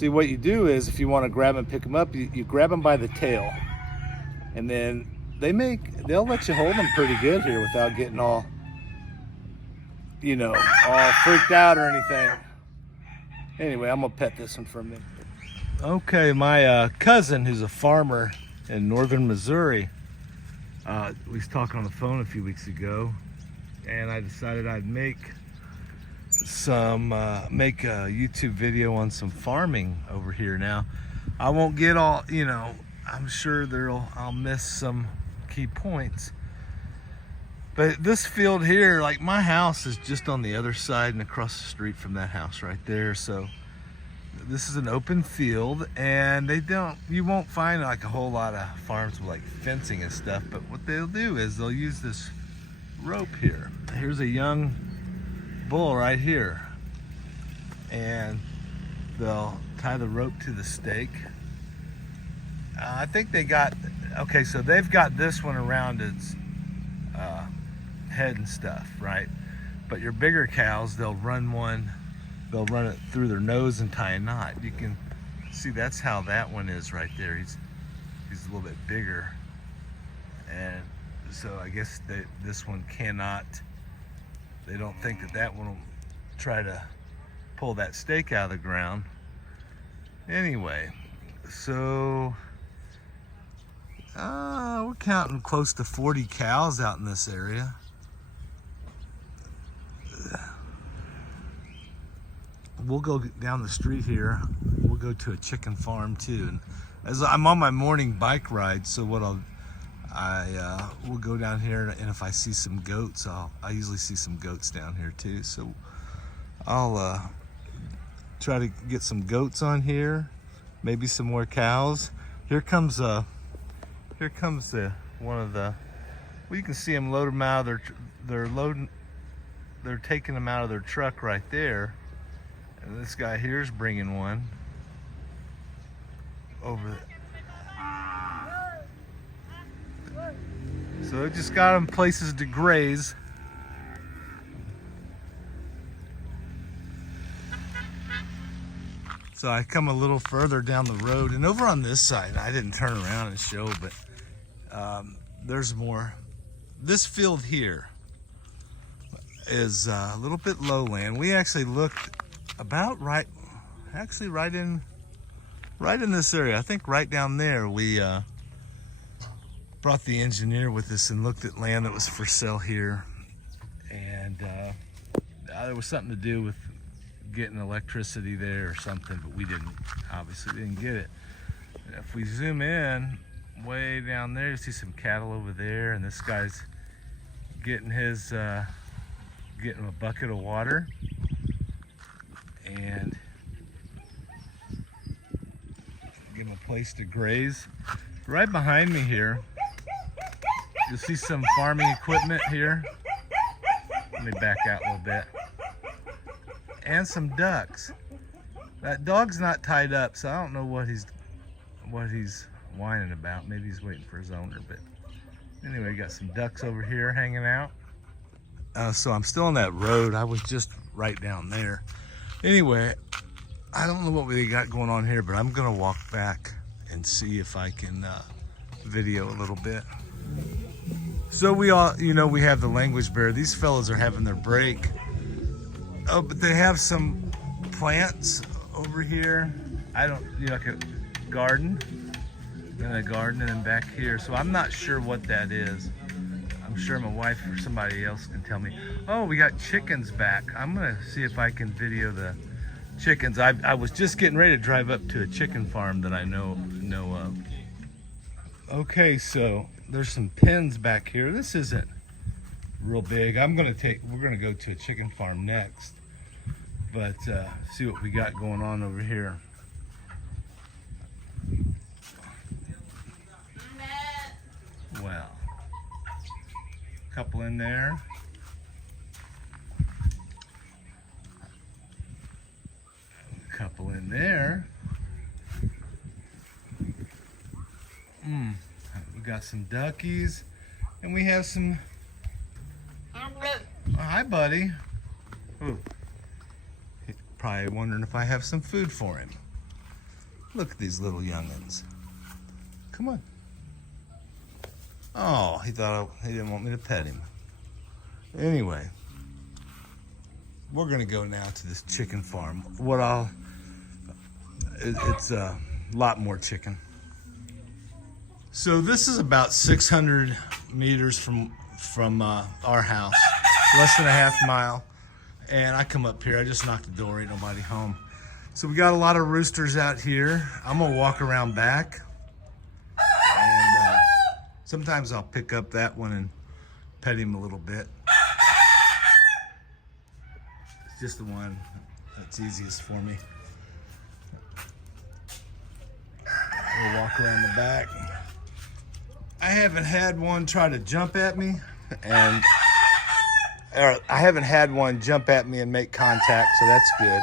See, what you do is, if you want to grab and pick them up, you grab them by the tail, and then they'll let you hold them pretty good here without getting all, all freaked out or anything. Anyway, I'm gonna pet this one for a minute. Okay, my cousin, who's a farmer in northern Missouri, we was talking on the phone a few weeks ago, and I decided I'd make a YouTube video on some farming over here. Now, I won't get all, I'm sure I'll miss some key points. But this field here, like my house is just on the other side and across the street from that house right there. So this is an open field, and you won't find like a whole lot of farms with like fencing and stuff, but what they'll do is they'll use this rope here. Here's a young bull right here, and they'll tie the rope to the stake. I think they've got this one around its head and stuff, right? But your bigger cows, they'll run it through their nose and tie a knot. You can see that's how that one is right there. He's a little bit bigger, and so I guess this one cannot. They don't think that one will try to pull that stake out of the ground. Anyway, so we're counting close to 40 cows out in this area. We'll go down the street here. We'll go to a chicken farm too. And as I'm on my morning bike ride, so what we'll go down here, and if I see some goats, I usually see some goats down here too. So I'll try to get some goats on here, maybe some more cows. Here comes one of the. Well, you can see them load them out of they're taking them out of their truck right there. And this guy here is bringing one over. So they just got them places to graze. So I come a little further down the road, and over on this side, I didn't turn around and show, but there's more. This field here is a little bit lowland. We actually looked about right in this area. I think right down there we brought the engineer with us and looked at land that was for sale here, and there was something to do with getting electricity there or something, but we obviously didn't get it. And if we zoom in way down there, you see some cattle over there, and this guy's getting a bucket of water and give him a place to graze. Right behind me here, you'll see some farming equipment here. Let me back out a little bit. And some ducks. That dog's not tied up, so I don't know what he's whining about. Maybe he's waiting for his owner, but anyway, got some ducks over here hanging out. So I'm still on that road. I was just right down there. Anyway, I don't know what we got going on here, but I'm gonna walk back and see if I can video a little bit. So we all, we have the language barrier. These fellows are having their break. Oh, but they have some plants over here. Like a garden, and then back here. So I'm not sure what that is. I'm sure my wife or somebody else can tell me. Oh, we got chickens back. I'm gonna see if I can video the chickens. I was just getting ready to drive up to a chicken farm that I know of. Okay, so there's some pens back here. This isn't real big. We're gonna go to a chicken farm next, but see what we got going on over here. Well, a couple in there. A couple in there. We got some duckies, and we have some. Oh, hi, buddy. Ooh. He's probably wondering if I have some food for him. Look at these little youngins. Come on. Oh, he didn't want me to pet him. Anyway, we're gonna go now to this chicken farm. It's a lot more chicken. So this is about 600 meters from our house, less than a half mile. And I come up here, I just knocked the door, ain't nobody home. So we got a lot of roosters out here. I'm gonna walk around back. And sometimes I'll pick up that one and pet him a little bit. It's just the one that's easiest for me. We'll walk around the back. I haven't had one try to jump at me, or I haven't had one jump at me and make contact, so that's good.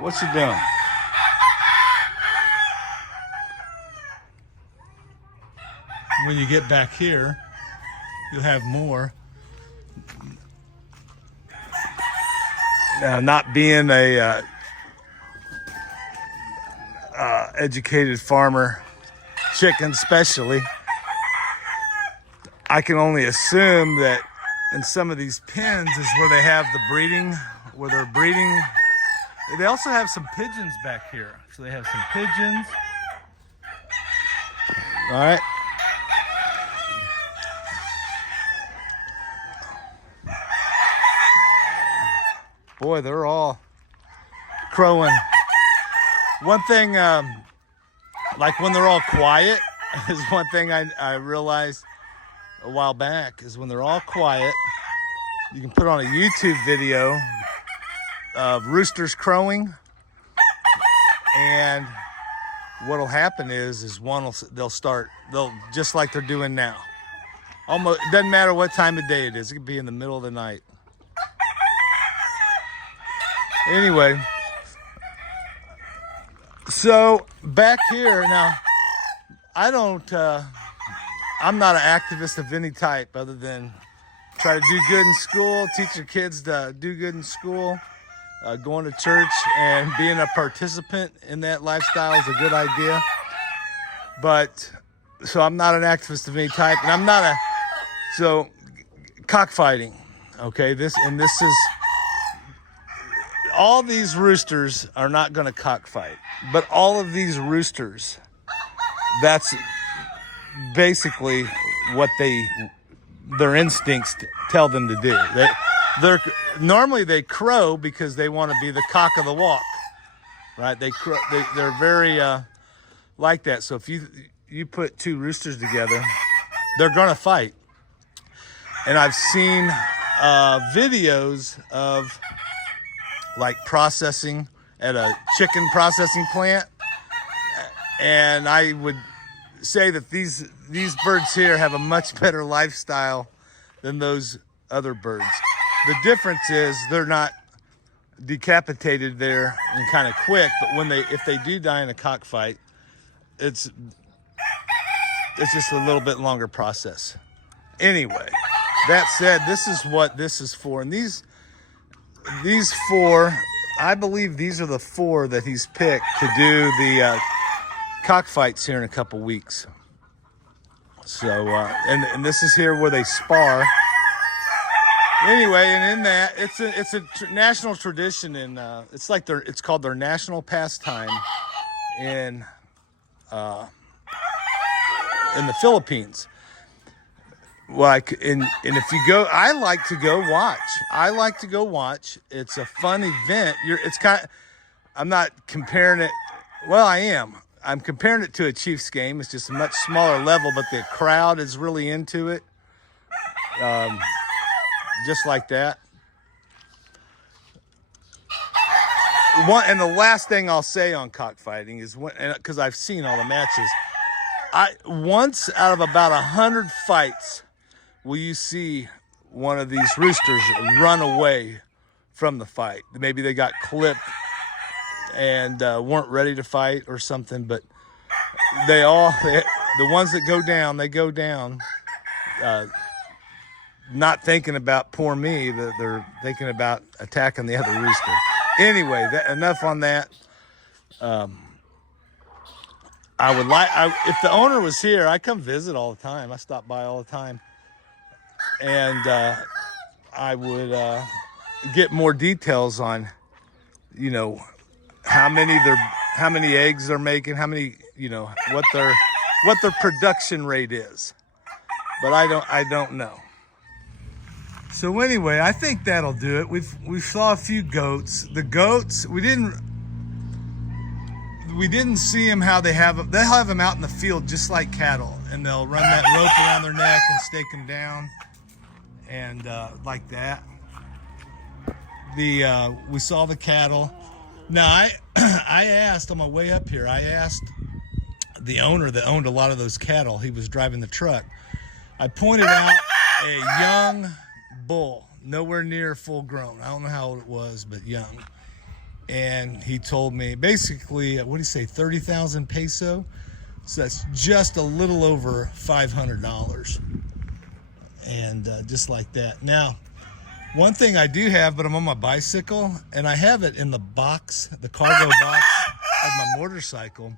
What's he doing? When you get back here, you'll have more. Now, not being a educated farmer, chicken especially, I can only assume that in some of these pens is where they have the breeding, where they're breeding. They also have some pigeons back here. So they have some pigeons. All right. Boy, they're all crowing. One thing, like when they're all quiet, is one thing I realized a while back, is when they're all quiet, you can put on a YouTube video of roosters crowing, and what'll happen is they'll just like they're doing now. Almost, it doesn't matter what time of day it is. It could be in the middle of the night. Anyway, so back here now, I'm not an activist of any type other than try to do good in school, teach your kids to do good in school, going to church and being a participant in that lifestyle is a good idea. But, so I'm not an activist of any type, and I'm not cockfighting, okay? This is, all these roosters are not going to cockfight, but all of these roosters, that's basically what their instincts tell them to do. Normally they crow because they want to be the cock of the walk, right? They're very like that. So if you put two roosters together, they're going to fight. And I've seen videos of like processing at a chicken processing plant, and I would say that these birds here have a much better lifestyle than those other birds. The difference is they're not decapitated there and kind of quick, but if they do die in a cockfight, it's just a little bit longer process. Anyway, that said, this is what this is for, and these four, I believe these are the four that he's picked to do the cockfights here in a couple weeks. So, and this is here where they spar. Anyway, and in that, it's a national tradition, and it's called their national pastime in the Philippines. Like, and if you go, I like to go watch. It's a fun event. I'm not comparing it. Well, I am. I'm comparing it to a Chiefs game. It's just a much smaller level, but the crowd is really into it. Just like that. And the last thing I'll say on cockfighting is, because I've seen all the matches, once out of about 100 fights will you see one of these roosters run away from the fight. Maybe they got clipped and weren't ready to fight or something, but the ones that go down, they go down. not thinking about poor me, that they're thinking about attacking the other rooster. Anyway, enough on that. I would like, if the owner was here, I come visit all the time. I stop by all the time, and I would get more details on, you know, how many eggs they're making, how many, you know, what their production rate is. But I don't know. So anyway, I think that'll do it. We saw a few goats. The goats, we didn't see them how they'll have them out in the field just like cattle, and they'll run that rope around their neck and stake them down, and like that. We saw the cattle. Now I asked on my way up here, I asked the owner that owned a lot of those cattle. He was driving the truck. I pointed out a young bull, nowhere near full grown. I don't know how old it was, but young. And he told me basically, what did he say, 30,000 peso? So that's just a little over $500. And just like that. Now, one thing I do have, but I'm on my bicycle, and I have it in the box, the cargo box of my motorcycle,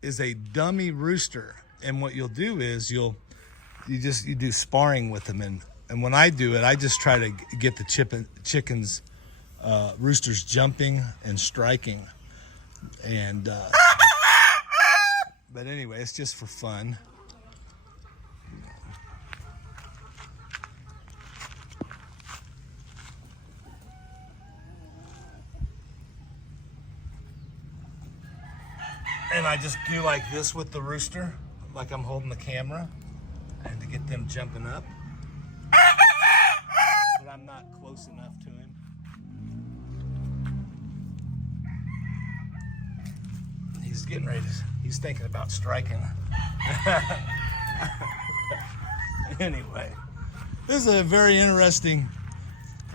is a dummy rooster. And what you'll do is you do sparring with them, and when I do it, I just try to get the chickens, roosters jumping and striking, and but anyway, it's just for fun. And I just do like this with the rooster, like I'm holding the camera, and to get them jumping up. But I'm not close enough to him. He's getting ready he's thinking about striking. Anyway, this is a very interesting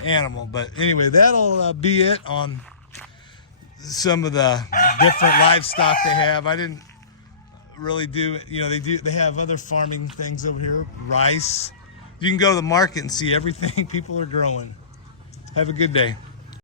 animal. But anyway, that'll be it on some of the different livestock they have. I didn't really do, you know, they have other farming things over here, rice. You can go to the market and see everything people are growing. Have a good day.